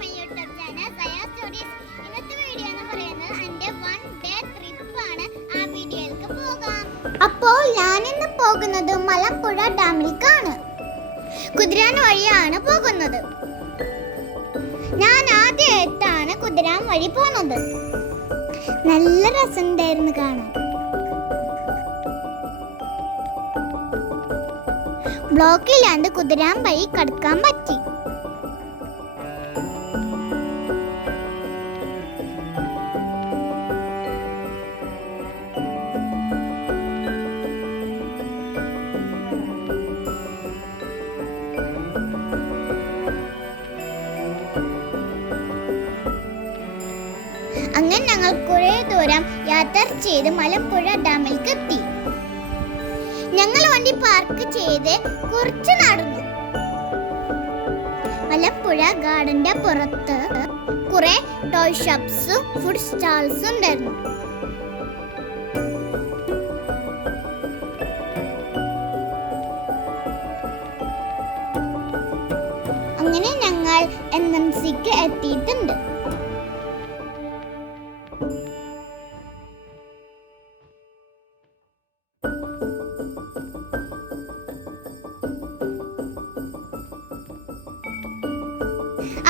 My YouTube channel സയ stories. ഇന്നത്തെ video എന്ന് പറയുന്നത് എൻ്റെ 1 ഡേ ട്രിപ്പ് ആണ്. ആ വീഡിയോയിലേക്ക് പോകാം. അപ്പോൾ ഞാൻ ഇന്ന് പോകുന്നത് മലമ്പുഴ ഡാമിലേക്കാണ്. കുതിരാൻ വഴിയാണ് പോകുന്നത്. ഞാൻ ആദ്യമായിട്ടാണ് കുതിരാൻ വഴി പോകുന്നത്. നല്ല രസമുണ്ടായിരുന്നു കാണാൻ. ബ്ലോക്കില്ലാണ്ട് കുതിരാൻ വഴി കടക്കാൻ പറ്റി. അങ്ങനെ ഞങ്ങൾ കുറേ ദൂരം യാത്ര ചെയ്ത് മലമ്പുഴ ഡാമിലേക്ക് എത്തി. ഞങ്ങൾ വണ്ടി പാർക്ക് ചെയ്ത് കുറച്ച് നടന്നു. മലമ്പുഴ ഗാർഡന്റെ പുറത്ത് കുറെ ടോയ് ഷോപ്സും ഫുഡ് സ്റ്റാൾസും ഉണ്ടായിരുന്നു. അങ്ങനെ ഞങ്ങൾ NMCക്ക് എത്തിയിട്ടുണ്ട്.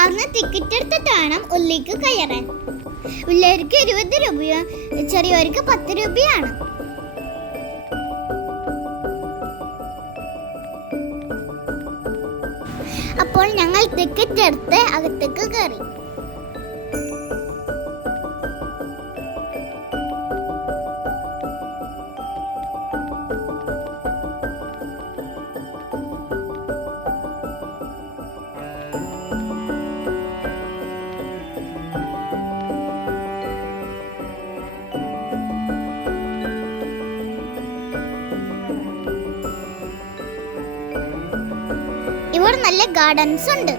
അന്ന് ടിക്കറ്റ് എടുത്തിട്ട് വേണം ഉള്ളിലേക്ക് കയറാൻ. ഉള്ളവർക്ക് 20 രൂപയും ചെറിയവർക്ക് 10 രൂപയാണ്. അപ്പോൾ ഞങ്ങൾ ടിക്കറ്റ് എടുത്ത് അകത്തേക്ക് കയറി. ഇവിടെ നല്ല ഗാർഡൻസ് ഉണ്ട്.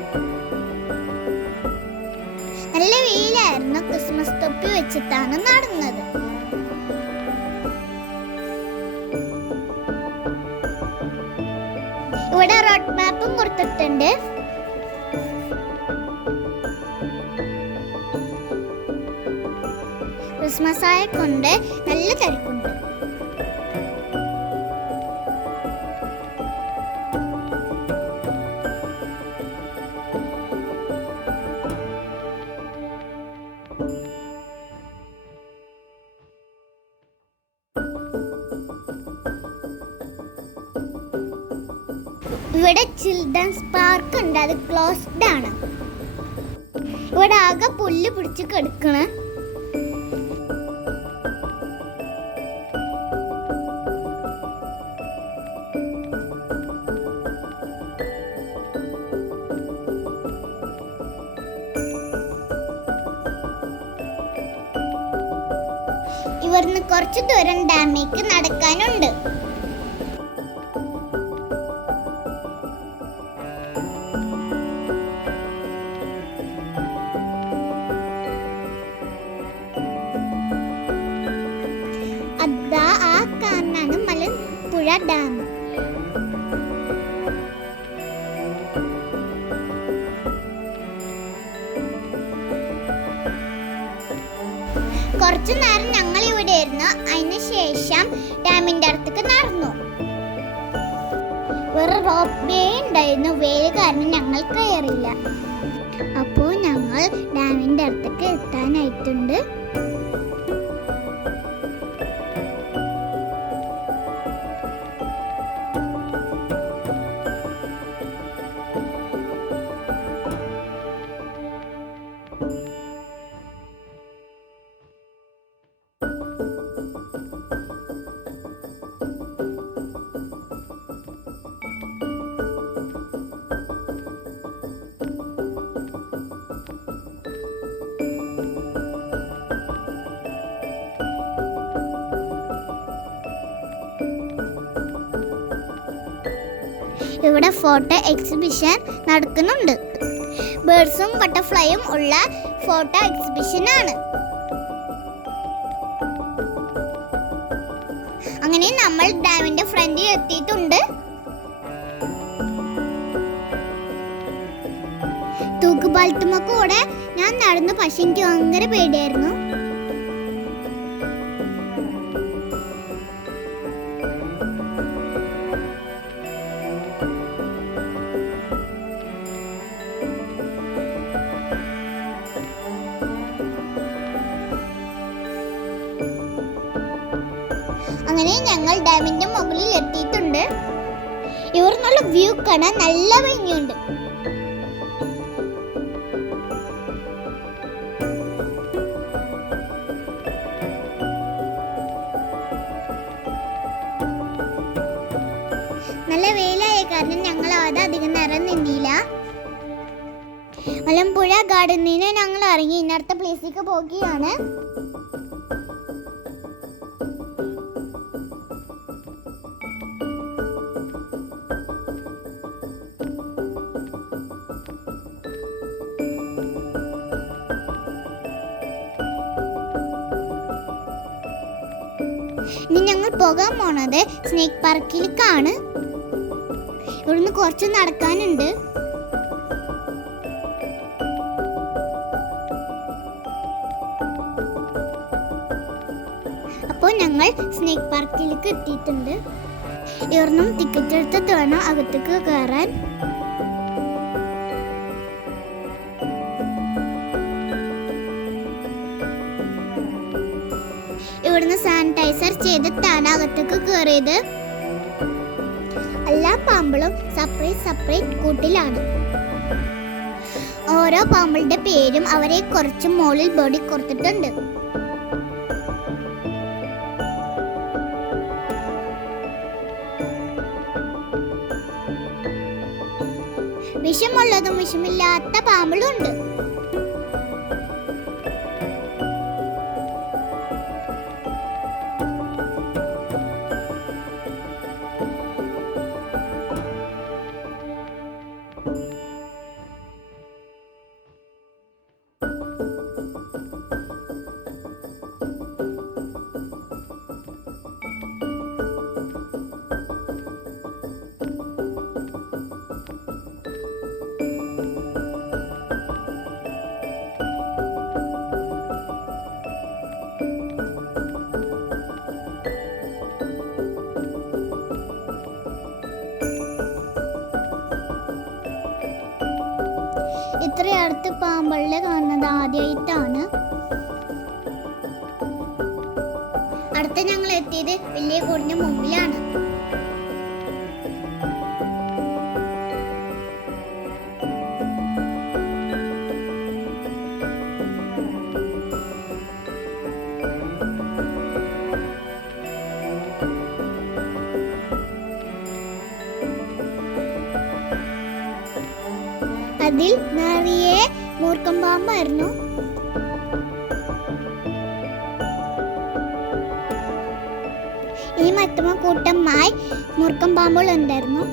നല്ല വെയിലായിരുന്നു. ക്രിസ്മസ് തൊപ്പി വെച്ചിട്ടാണ് നടന്നത്. ഇവിടെ റോഡ് മാപ്പും കൊടുത്തിട്ടുണ്ട്. ക്രിസ്മസ് ആയകൊണ്ട് നല്ല തിരക്കുണ്ട്. ഇവിടെ ചിൽഡ്രൻസ് പാർക്ക് ഉണ്ട്. അത് ക്ലോസ്ഡ് ആണ്. ഇവിടെ ആകെ പുല്ല് പിടിച്ച് കിടക്കണ. ഇവിടുന്ന് കുറച്ച് ദൂരം ഡാമിലേക്ക് നടക്കാനുണ്ട്. അതാ ആ കാണാണ് മലമ്പുഴ ഡാം. കുറച്ചു നേരം ഞങ്ങൾ ഇവിടെ ആയിരുന്നു. അതിന് ശേഷം ഡാമിന്റെ അടുത്തേക്ക് നടന്നു. വേറെ റോപ്പ് വേ ഉണ്ടായിരുന്നു. വെയിൽ കാരണം ഞങ്ങൾ കയറില്ല. അപ്പോൾ ഞങ്ങൾ ഡാമിന്റെ അടുത്തേക്ക് എത്താനായിട്ടുണ്ട്. ഇവിടെ ഫോട്ടോ എക്സിബിഷൻ നടക്കുന്നുണ്ട്. ബേർഡ്സും ബട്ടർഫ്ലൈയും ഉള്ള ഫോട്ടോ എക്സിബിഷൻ ആണ്. അങ്ങനെ നമ്മൾ ഡാമിന്റെ ഫ്രണ്ടിൽ എത്തിയിട്ടുണ്ട്. തൂക്ക് തൂക്കുപാലത്തുമ്മ കൂടെ ഞാൻ നടന്നു. പക്ഷെ എനിക്ക് ഭയങ്കര പേടിയായിരുന്നു. അങ്ങനെ ഞങ്ങൾ ഡാമിന്റെ മുകളിൽ എത്തിയിട്ടുണ്ട്. ഇവിടെ നല്ല വ്യൂ കാണാൻ നല്ല ഭംഗിയുണ്ട്. നല്ല വെയിലായ കാരണം ഞങ്ങൾ അവിടെ അധികം നേരം നിന്നില്ല. മലമ്പുഴ ഗാർഡനിൽ ഞങ്ങൾ ഇറങ്ങി ഇനി അടുത്ത പ്ലേസിലേക്ക് പോകുകയാണ്. ഇനി ഞങ്ങൾ പോകാൻ പോണത് സ്നേക്ക് പാർക്കിലേക്കാണ്. ഇവിടുന്ന് കുറച്ച് നടക്കാനുണ്ട്. അപ്പോൾ ഞങ്ങൾ സ്നേക്ക് പാർക്കിലേക്ക് എത്തിയിട്ടുണ്ട്. ഇവിടുന്നും ടിക്കറ്റ് എടുത്തിട്ട് വേണം അകത്തേക്ക് കയറാൻ. ഇവിടുന്ന് സാനിറ്റൈസർ ചെയ്തിട്ടാണ് അകത്തേക്ക് കയറിയത്. എല്ലാ പാമ്പുകളും സെപ്പറേറ്റ് കൂട്ടിലാണ്. ഓരോ പാമ്പുകളുടെ പേരും അവരെ കുറച്ച് മുകളിൽ ബോഡി കൊടുത്തിട്ടുണ്ട്. വിഷമുള്ളതും വിഷമില്ലാത്ത പാമ്പുകളും ഉണ്ട്. ഇത്ര അടുത്ത് പാമ്പുകളെ കാണുന്നത് ആദ്യമായിട്ടാണ്. അടുത്ത ഞങ്ങൾ എത്തിയത് വലിയ കൂടിന്റെ മുമ്പിലാണ്. അതിൽ നിറയെ മൂർക്കം പാമ്പായിരുന്നു. ഈ മറ്റമ്മ കൂട്ടമായി മൂർക്കം പാമ്പുകൾ ഉണ്ടായിരുന്നു.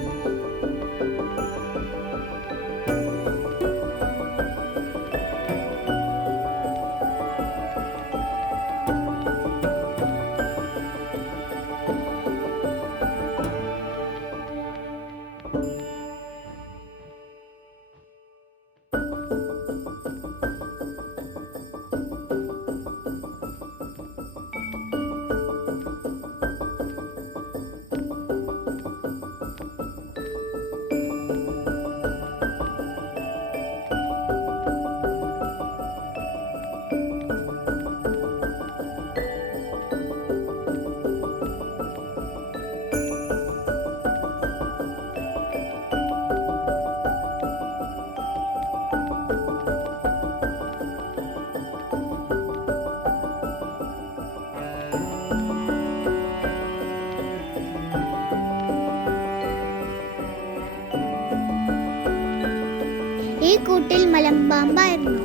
ഈ കൂട്ടിൽ മലമ്പാമ്പായിരുന്നു.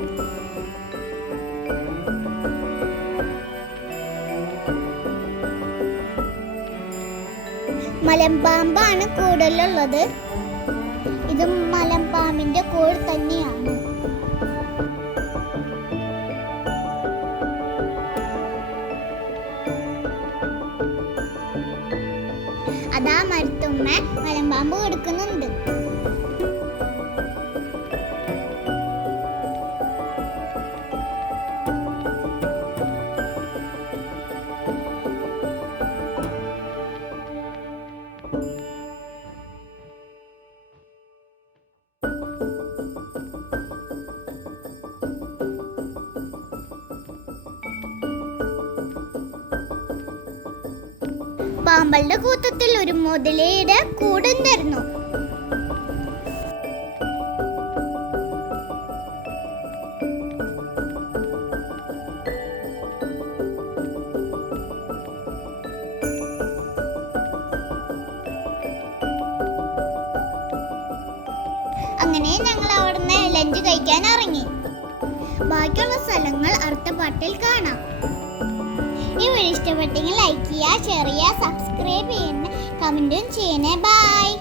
മലമ്പാമ്പാണ് കൂടുതലുള്ളത്. ഇത് മലമ്പാമ്പിന്റെ കൂട് തന്നെയാണ്. അതാ മരത്തുമ്മ മലമ്പാമ്പ് കൊടുക്കുന്നുണ്ട്. പാമ്പളുടെ കൂട്ടത്തിൽ ഒരു മുതലയുടെ കൂടുണ്ടായിരുന്നു. അങ്ങനെ ഞങ്ങൾ അവിടുന്ന് ലഞ്ച് കഴിക്കാൻ ഇറങ്ങി. ബാക്കിയുള്ള സ്ഥലങ്ങൾ അടുത്ത പാട്ടിൽ കാണാം. ഈ വീഡിയോ ഇഷ്ടപ്പെട്ടെങ്കിൽ ലൈക്ക് ചെയ്യുക, ഷെയർ ചെയ്യുക, സബ്സ്ക്രൈബ് ചെയ്യുക, കമന്റും ചെയ്യണേ. ബൈ.